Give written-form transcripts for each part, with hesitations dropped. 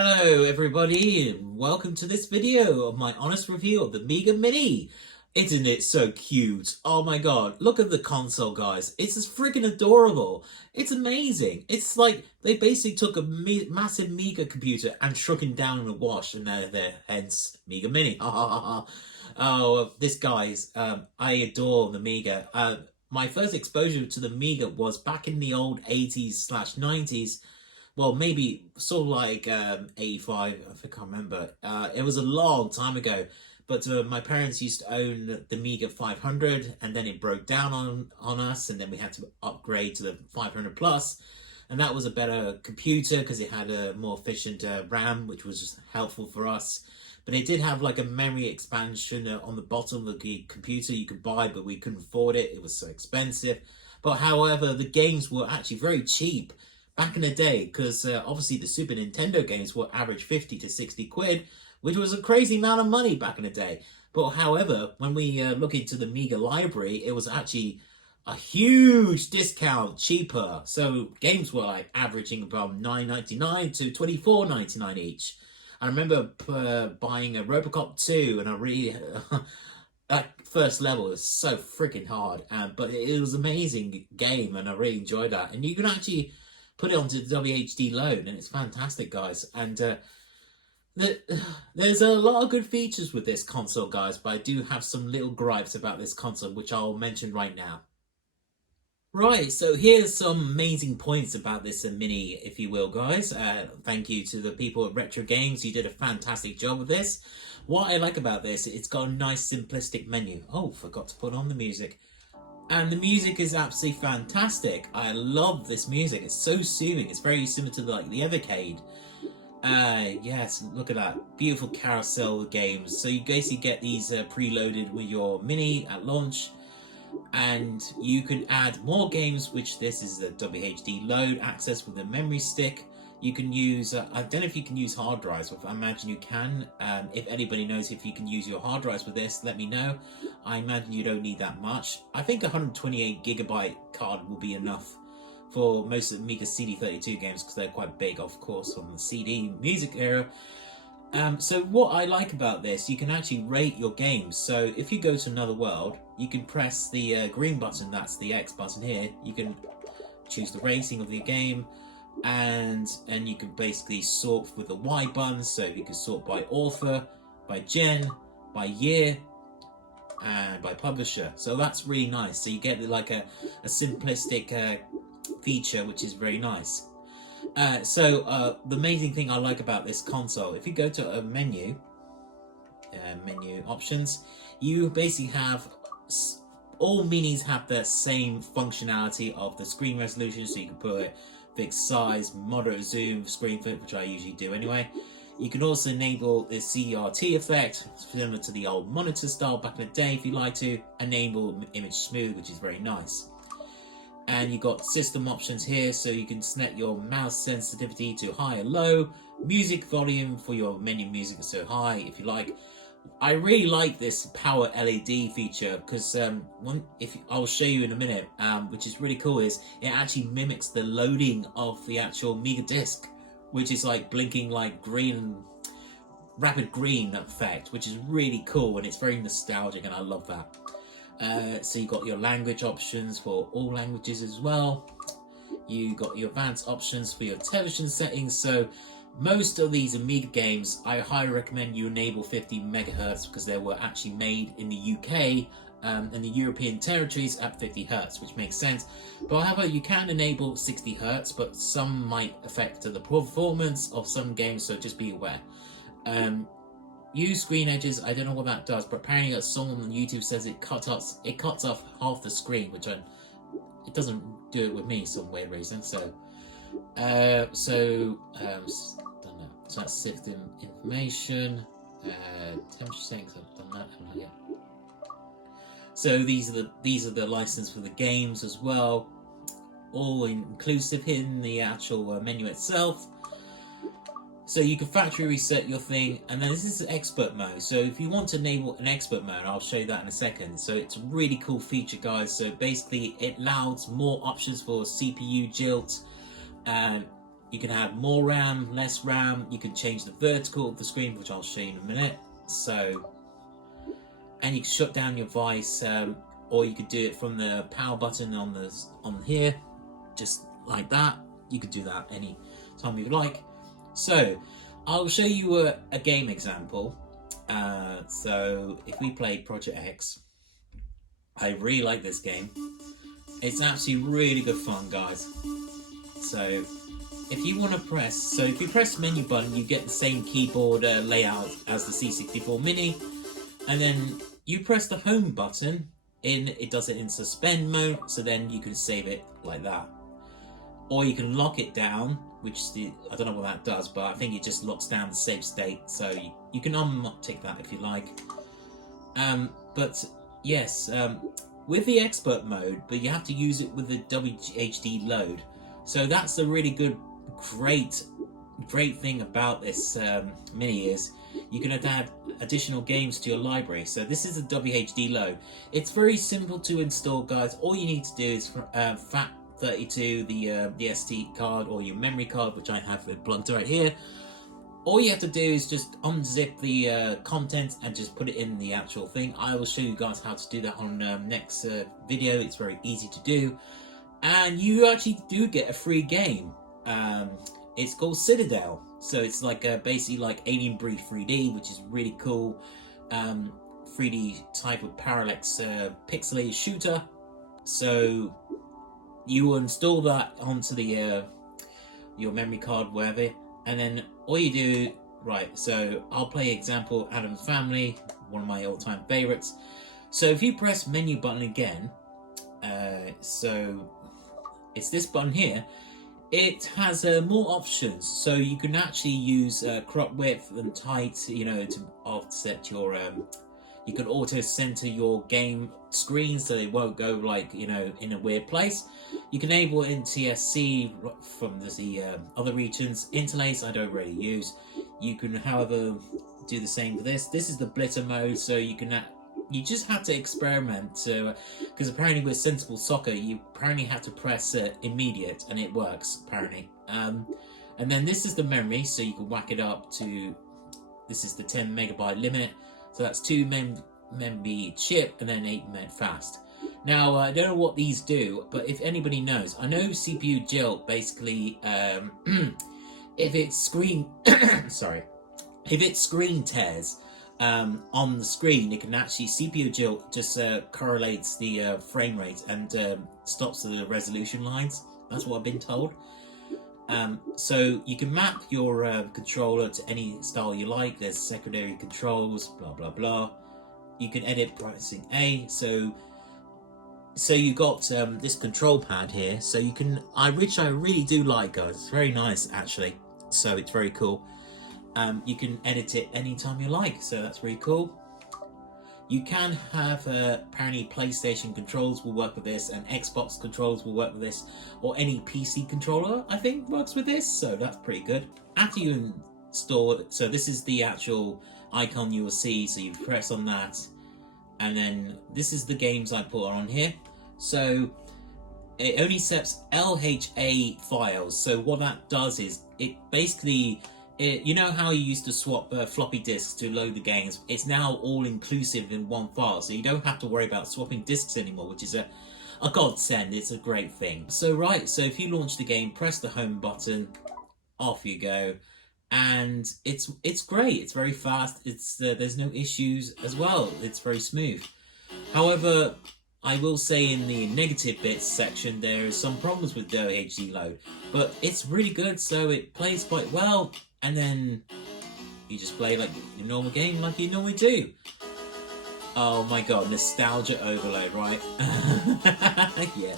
Hello everybody, and welcome to this video of my honest review of the Amiga Mini. Isn't it so cute? Oh my god, look at the console, guys. It's just freaking adorable. It's amazing. It's like they basically took a massive Amiga computer and shrunk it down in a wash, and there, hence Amiga Mini. Oh, this guy's, I adore the Amiga. My first exposure to the Amiga was back in the old 80s/90s. Well, maybe sort of like 85, I think I remember. It was a long time ago, but my parents used to own the Amiga 500, and then it broke down on us, and then we had to upgrade to the 500 Plus, and that was a better computer because it had a more efficient RAM, which was just helpful for us. But it did have like a memory expansion on the bottom of the computer you could buy, but we couldn't afford it. It was so expensive. But however, the games were actually very cheap back in the day, because obviously the Super Nintendo games were average 50 to 60 quid, which was a crazy amount of money back in the day. But however, when we look into the Amiga library, it was actually a huge discount, cheaper. So games were like averaging about $9.99 to $24.99 each. I remember buying a Robocop 2, and I really that first level was so freaking hard, but it was an amazing game, and I really enjoyed that. And you can actually put it onto the WHD load, and it's fantastic, guys. And there's a lot of good features with this console, guys, but I do have some little gripes about this console, which I'll mention right now. Right, so here's some amazing points about this Mini, if you will, guys. Thank you to the people at Retro Games. You did a fantastic job with this. What I like about this, it's got a nice simplistic menu. Oh, forgot to put on the music. And the music is absolutely fantastic. I love this music. It's so soothing. It's very similar to like the Evercade. Yes, look at that. Beautiful carousel games. So you basically get these preloaded with your Mini at launch. And you can add more games, which this is the WHD load access with the memory stick. You can use, I don't know if you can use hard drives, but I imagine you can. If anybody knows if you can use your hard drives with this, let me know. I imagine you don't need that much. I think 128 gigabyte card will be enough for most of the Amiga CD32 games, because they're quite big, of course, on the CD music era. So what I like about this, you can actually rate your games. So if you go to another world, you can press the green button, that's the X button here. You can choose the rating of the game, and you can basically sort with the Y button. So you can sort by author, by gen, by year, and by publisher. So that's really nice. So you get like a simplistic feature, which is very nice. The amazing thing I like about this console, if you go to a menu options, you basically have all minis have the same functionality of the screen resolution, so you can put it fixed size, moderate zoom, screen fit, which I usually do anyway. You can also enable the CRT effect, similar to the old monitor style back in the day, if you like to. Enable image smooth, which is very nice. And you got system options here, so you can set your mouse sensitivity to high or low, music volume for your menu music so high if you like. I really like this power LED feature, because I'll show you in a minute, which is really cool, is it actually mimics the loading of the actual Amiga disc, which is like blinking like green, rapid green effect, which is really cool, and it's very nostalgic, and I love that. So you got your language options for all languages as well. You got your advanced options for your television settings. So most of these Amiga games, I highly recommend you enable 50 megahertz, because they were actually made in the UK and the European territories at 50 hertz, which makes sense. But however, you can enable 60 hertz, but some might affect the performance of some games, so just be aware. Use screen edges, I don't know what that does, but apparently someone on YouTube says it cuts off half the screen, which it doesn't do it with me for some weird reason. So don't know. So that's system information, temperature settings, I've done that, haven't I? Yeah. So these are the license for the games as well, all inclusive in the actual menu itself. So you can factory reset your thing, and then this is expert mode. So if you want to enable an expert mode, I'll show you that in a second. So it's a really cool feature, guys. So basically it allows more options for CPU jilt, You can add more RAM, less RAM. You can change the vertical of the screen, which I'll show you in a minute. So, and you can shut down your Vice, or you could do it from the power button on here, just like that. You could do that any time you like. So, I'll show you a game example. So, if we play Project X, I really like this game. It's actually really good fun, guys. So, if you want to press, if you press menu button, you get the same keyboard layout as the C64 Mini, and then you press the home button, it does it in suspend mode, so then you can save it like that. Or you can lock it down, which I don't know what that does, but I think it just locks down the save state, so you can untick that if you like. But yes, with the expert mode, but you have to use it with the WHD load. So that's the really great thing about this Mini is you can add additional games to your library. So this is a WHD load. It's very simple to install, guys. All you need to do is FAT32, the SD card or your memory card, which I have plugged right here. All you have to do is just unzip the contents and just put it in the actual thing. I will show you guys how to do that on next video. It's very easy to do. And you actually do get a free game. It's called Citadel. So it's like basically like Alien Breed 3D, which is really cool. 3D type of parallax pixelated shooter. So you install that onto the your memory card, wherever, and then all you do, right? So I'll play example Adam's Family, one of my all-time favorites. So if you press menu button again, so it's this button here. It has more options, so you can actually use crop width and height, to offset your. You can auto center your game screen so it won't go like in a weird place. You can enable NTSC from the other regions. Interlace I don't really use. You can, however, do the same for this. This is the blitter mode, so you can. You just have to experiment, because apparently with Sensible Soccer, you apparently have to press immediate, and it works, apparently. And then this is the memory, so you can whack it up to, this is the 10 megabyte limit, so that's 2 MB chip, and then 8 meg fast. Now, I don't know what these do, but if anybody knows, I know CPU jilt, basically, if it's screen, if it's screen tears, on the screen, it can actually, CPU jilt just correlates the frame rate and stops the resolution lines. That's what I've been told. So you can map your controller to any style you like. There's secondary controls, blah blah blah. You can edit pressing A. So you got this control pad here. So you can, which I really do like, guys. It's very nice actually. So it's very cool. You can edit it anytime you like, so that's really cool. You can have, apparently PlayStation controls will work with this, and Xbox controls will work with this, or any PC controller, I think, works with this, so that's pretty good. After you install it, so this is the actual icon you will see, so you press on that, and then this is the games I put on here. So it only accepts LHA files, so what that does is, it basically, you know how you used to swap floppy disks to load the games? It's now all inclusive in one file, so you don't have to worry about swapping disks anymore, which is a godsend. It's a great thing. So so if you launch the game, press the home button, off you go, and it's great. It's very fast. It's there's no issues as well. It's very smooth. However, I will say in the negative bits section there is some problems with the HD load, but it's really good. So it plays quite well. And then you just play like your normal game like you normally do. Oh my god, nostalgia overload, right? Yeah.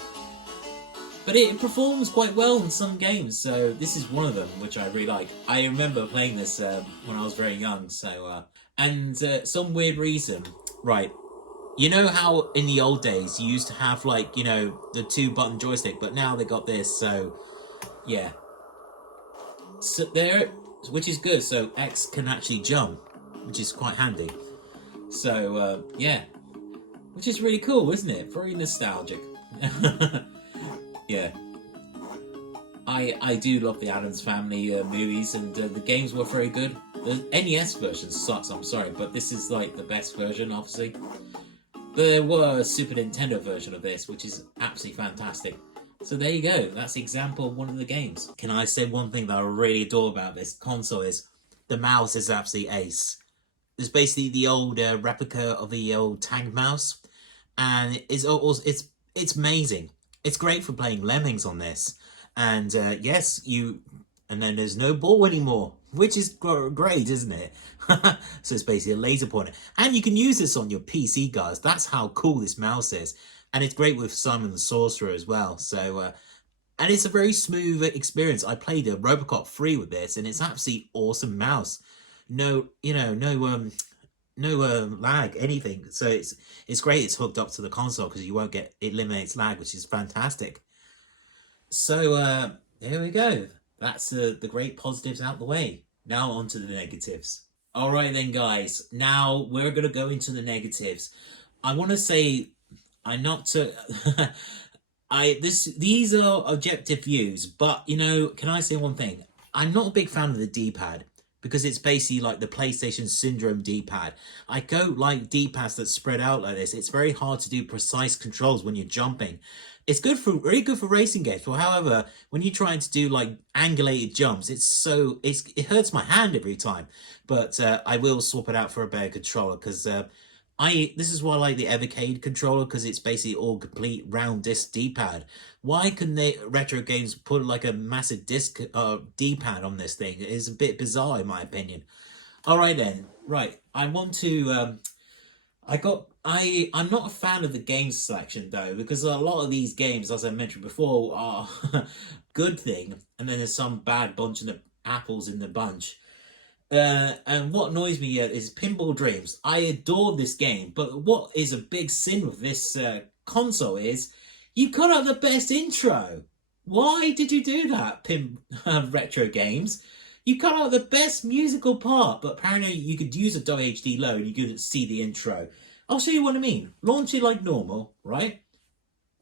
But it performs quite well in some games, so this is one of them, which I really like. I remember playing this when I was very young, so... and some weird reason, right, you know how in the old days you used to have, like, the 2-button joystick, but now they got this, so... yeah. So there... which is good, so X can actually jump, which is quite handy. So, yeah. Which is really cool, isn't it? Very nostalgic. Yeah. I do love the Addams Family movies, and the games were very good. The NES version sucks, I'm sorry, but this is like the best version, obviously. There were a Super Nintendo version of this, which is absolutely fantastic. So there you go, that's the example of one of the games. Can I say one thing that I really adore about this console is the mouse is absolutely ace. It's basically the old replica of the old Tag mouse, and it's amazing. It's great for playing Lemmings on this, and yes, and then there's no ball anymore, which is great, isn't it? So it's basically a laser pointer, and you can use this on your PC, guys. That's how cool this mouse is, and it's great with Simon the Sorcerer as well. So. And it's a very smooth experience. I played a Robocop 3 with this, and it's absolutely awesome mouse. No, no lag, anything. So it's great. It's hooked up to the console because you won't get, it eliminates lag, which is fantastic. So there we go. That's the great positives out the way. Now on to the negatives. All right then, guys. Now we're gonna go into the negatives. I want to say, I'm not to. These are objective views, but can I say one thing? I'm not a big fan of the D-pad because it's basically like the PlayStation Syndrome D-pad. I don't like D-pads that spread out like this. It's very hard to do precise controls when you're jumping. It's very good for racing games, but however, when you're trying to do like angulated jumps, it hurts my hand every time. But I will swap it out for a better controller because this is why I like the Evercade controller, because it's basically all complete round disc D-pad. Why couldn't Retro Games put like a massive disc D-pad on this thing? It is a bit bizarre in my opinion. All right then, right. I want to. I'm not a fan of the game selection though, because a lot of these games, as I mentioned before, are good thing, and then there's some bad bunch of the apples in the bunch. And what annoys me is Pinball Dreams. I adore this game, but what is a big sin with this console is you cut out the best intro. Why did you do that, Retro Games? You cut out the best musical part, but apparently you could use a WHD low and you couldn't see the intro. I'll show you what I mean. Launch it like normal, right?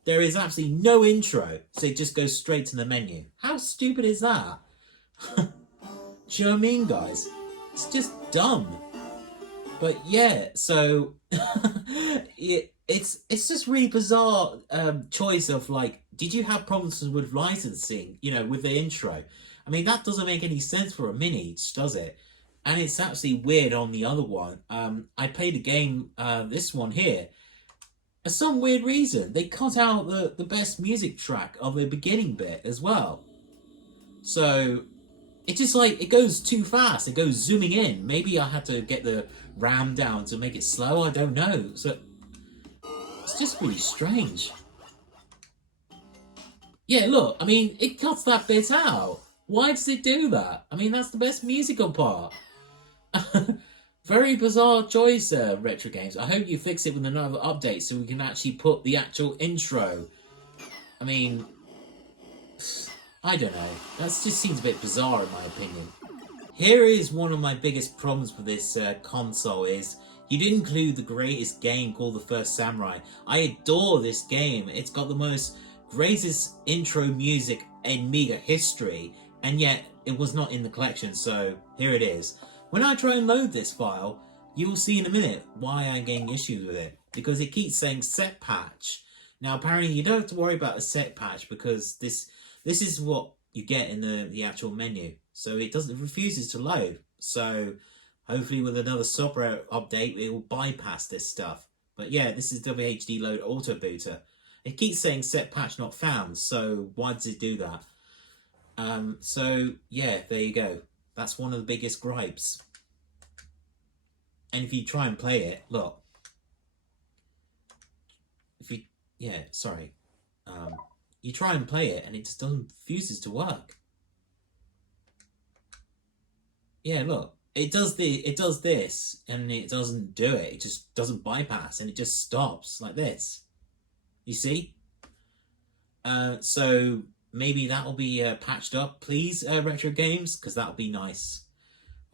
There is absolutely no intro, so it just goes straight to the menu. How stupid is that? Do you know what I mean, guys? It's just dumb. But yeah, so it's just really bizarre choice of like, did you have problems with licensing, with the intro? I mean, that doesn't make any sense for a mini, does it? And it's absolutely weird on the other one. I played a game, this one here. For some weird reason, they cut out the best music track of the beginning bit as well. So it's just like, it goes too fast. It goes zooming in. Maybe I had to get the RAM down to make it slow. I don't know. So it's just really strange. Yeah, look, I mean, it cuts that bit out. Why does it do that? I mean, that's the best musical part. Very bizarre choice, Retro Games. I hope you fix it with another update so we can actually put the actual intro. I mean, I don't know. That just seems a bit bizarre in my opinion. Here is one of my biggest problems with this console is you didn't include the greatest game called The First Samurai. I adore this game. It's got the most greatest intro music in Amiga history, and yet it was not in the collection, so here it is. When I try and load this file, you'll see in a minute why I'm getting issues with it, because it keeps saying set patch. Now apparently you don't have to worry about a set patch because this is what you get in the actual menu. So it refuses to load. So hopefully with another software update it will bypass this stuff. But yeah, this is WHD Load Auto Booter. It keeps saying set patch not found, so why does it do that? So yeah, there you go. That's one of the biggest gripes. And if you try and play it, look. You try and play it and it just refuses to work. Yeah, look. It does this and it doesn't do it. It just doesn't bypass and it just stops like this. You see? So maybe that'll be patched up, please, Retro Games, because that'll be nice.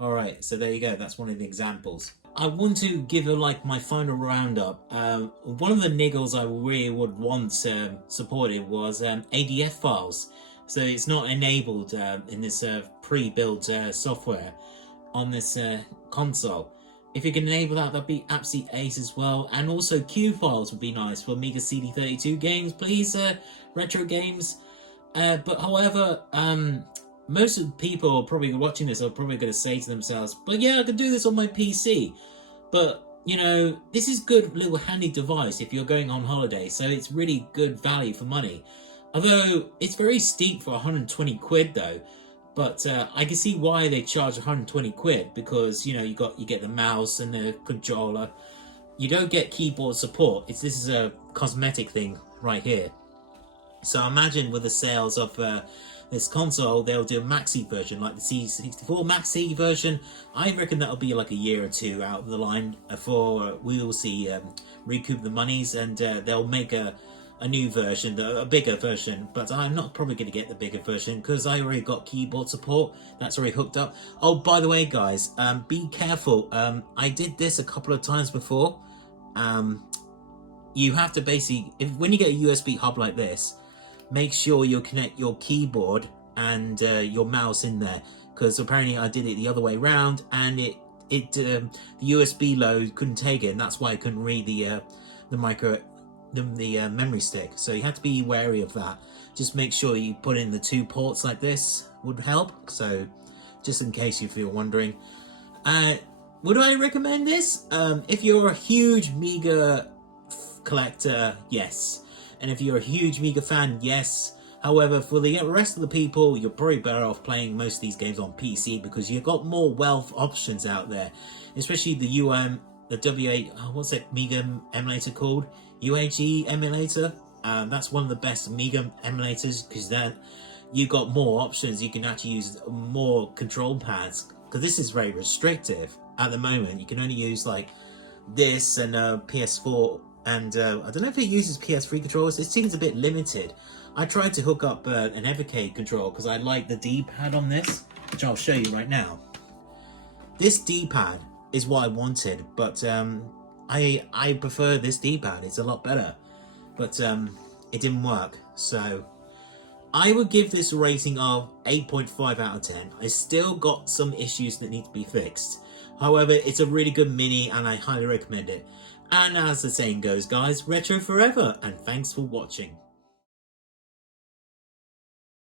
Alright, so there you go. That's one of the examples. I want to give my final roundup. One of the niggles I really would want supported was ADF files. so it's not enabled in this pre-built software on this console. If you can enable that, that'd be absolutely ace as well. And also Q files would be nice for Amiga CD32 games, please, retro games. But however, most of the people probably watching this are probably going to say to themselves, but yeah, I can do this on my PC. But, you know, this is good little handy device if you're going on holiday, so it's really good value for money. Although, it's very steep for 120 quid though. But I can see why they charge 120 quid, because, you know, you get the mouse and the controller. You don't get keyboard support. This is a cosmetic thing right here. So imagine with the sales of this console, they'll do a maxi version, like the C64 maxi version. I reckon that'll be like a year or two out of the line before we will see recoup the monies, and they'll make a new version, a bigger version. But I'm not probably going to get the bigger version because I already got keyboard support. That's already hooked up. Oh, by the way, guys, be careful. I did this a couple of times before. You have to basically, when you get a USB hub like this, make sure you connect your keyboard and your mouse in there, because apparently I did it the other way around, and the USB load couldn't take it, and that's why I couldn't read the memory stick. So you have to be wary of that. Just make sure you put in the 2 ports like this would help. So just in case if you're wondering, would I recommend this? If you're a huge Amiga collector, yes. And if you're a huge Amiga fan, yes. However, for the rest of the people, you're probably better off playing most of these games on PC, because you've got more wealth options out there, especially the what's that Amiga emulator called? UAG emulator. That's one of the best Amiga emulators, because then you got more options. You can actually use more control pads, because this is very restrictive at the moment. You can only use like this and PS4, and I don't know if it uses PS3 controllers. It seems a bit limited. I tried to hook up an Evercade controller because I like the D-pad on this, which I'll show you right now. This D-pad is what I wanted, but I prefer this D-pad. It's a lot better, but it didn't work. So I would give this a rating of 8.5 out of 10. I still got some issues that need to be fixed. However, it's a really good mini, and I highly recommend it. And as the saying goes, guys, retro forever, and thanks for watching.